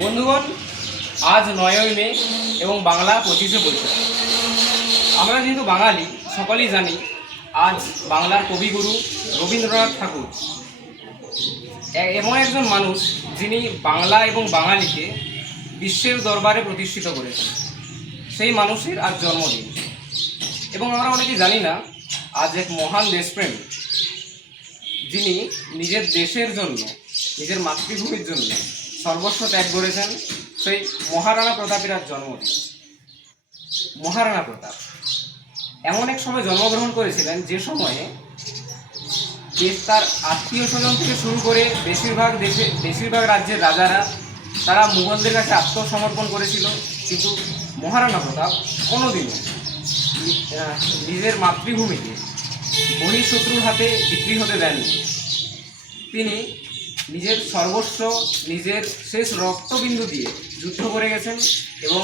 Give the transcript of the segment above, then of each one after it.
বন্ধুগণ, আজ 9ই মে এবং বাংলা 25শে বৈশাখ। আমরা যেহেতু বাঙালি সকলেই জানি আজ বাংলার কবিগুরু রবীন্দ্রনাথ ঠাকুর এমন একজন মানুষ যিনি বাংলা এবং বাঙালিকে বিশ্বের দরবারে প্রতিষ্ঠিত করেছেন। সেই মানুষের আজ জন্মদিন এবং আমরা অনেকেই জানি না আজ এক মহান দেশপ্রেম যিনি নিজের দেশের জন্য, নিজের মাতৃভূমির জন্য সর্বস্ব ত্যাগ করেছেন। সেই মহারানা প্রতাপের আজ জন্মদিন। মহারানা প্রতাপ এমন এক সময় জন্মগ্রহণ করেছিলেন যে সময়ে দেশ তার আত্মীয় স্বজন থেকে শুরু করে বেশিরভাগ রাজ্যের রাজারা তারা মুঘলদের কাছে আত্মসমর্পণ করেছিল, কিন্তু মহারানা প্রতাপ কোনোদিনও নিজের মাতৃভূমিকে বহিঃশত্রুর হাতে বিক্রি হতে দেননি। তিনি নিজের সর্বস্ব, নিজের শেষ রক্তবিন্দু দিয়ে যুদ্ধ করে গেছেন এবং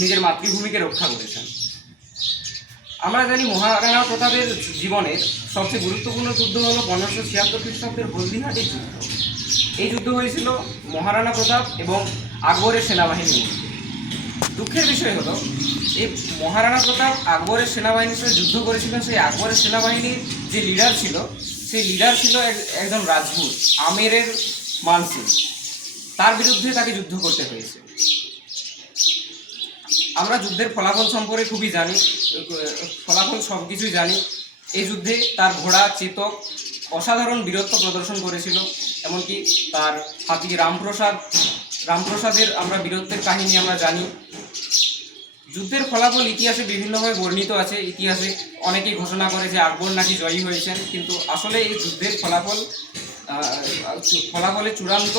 নিজের মাতৃভূমিকে রক্ষা করেছেন। আমরা জানি মহারানা প্রতাপের জীবনের সবচেয়ে গুরুত্বপূর্ণ যুদ্ধ হল 1576 খ্রিস্টাব্দের হলদিঘাটির যুদ্ধ। এই যুদ্ধ হয়েছিল মহারানা প্রতাপ এবং আকবরের সেনাবাহিনীর মধ্যে। দুঃখের বিষয় হলো এই মহারানা প্রতাপ আকবরের সেনাবাহিনীর সাথে যুদ্ধ করেছিলেন। সেই আকবরের সেনাবাহিনীর যে লিডার ছিল, সেই লিডার ছিল একজন রাজপুত, আমেরের মানসিং। তার বিরুদ্ধে তাকে যুদ্ধ করতে হয়েছে। আমরা যুদ্ধের ফলাফল সম্পর্কে খুবই জানি, ফলাফল সব কিছুই জানি। এই যুদ্ধে তার ঘোড়া চেতক অসাধারণ বীরত্ব প্রদর্শন করেছিল। এমনকি তার হাতি রামপ্রসাদের আমরা বীরত্বের কাহিনী আমরা জানি। যুদ্ধের ফলাফল ইতিহাসে বিভিন্নভাবে বর্ণিত আছে। ইতিহাসে অনেকেই ঘোষণা করে যে আকবর নাকি জয়ী হয়েছেন, কিন্তু আসলে এই যুদ্ধের ফলাফলে চূড়ান্ত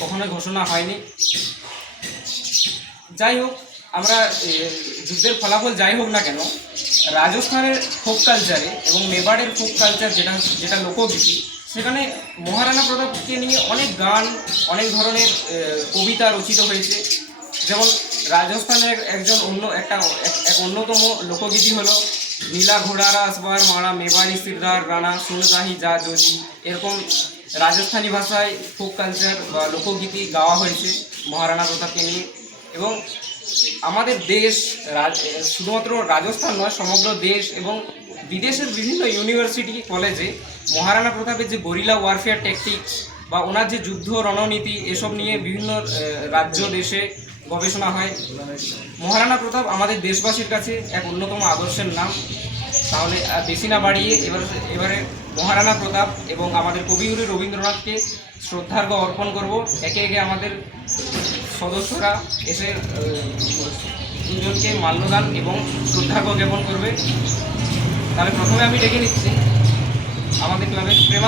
কখনোই ঘোষণা হয়নি। যাই হোক, আমরা যুদ্ধের ফলাফল যাই হোক না কেন, রাজস্থানের ফোক কালচারে এবং মেবাড়ের ফোক কালচার যেটা লোকগীতি, সেখানে মহারানা প্রতাপকে নিয়ে অনেক গান, অনেক ধরনের কবিতা রচিত হয়েছে। যেমন রাজস্থানের এক অন্যতম লোকগীতি হলো নীলা ঘোড়ারা আসবার মারা মেবাড়ি সিরদার রানা সুনতাহি যা যোজি। এরকম রাজস্থানী ভাষায় ফোক কালচার বা লোকগীতি গাওয়া হয়েছে মহারানা প্রতাপকে নিয়ে। এবং আমাদের দেশ, শুধুমাত্র রাজস্থান নয়, সমগ্র দেশ এবং বিদেশের বিভিন্ন ইউনিভার্সিটি কলেজে মহারানা প্রতাপের যে গরিলা ওয়ারফেয়ার ট্যাকটিক্স বা ওনার যে যুদ্ধ রণনীতি, এসব নিয়ে বিভিন্ন রাজ্য দেশে গবেষণা হয়। মহারানা প্রতাপ আমাদের দেশবাসীর কাছে এক অন্যতম আদর্শের নাম। তাহলে বেশি না বাড়িয়ে এবারে মহারানা প্রতাপ এবং আমাদের কবিগুরু রবীন্দ্রনাথকে শ্রদ্ধার্ঘ্য অর্পণ করব। একে একে আমাদের সদস্যরা এসে দুজনকে মাল্যদান এবং শ্রদ্ধার্ঘ্য জ্ঞাপন করবে। তাহলে প্রথমে আমি ডেকে নিচ্ছি আমাদের ক্লাবের প্রেমা।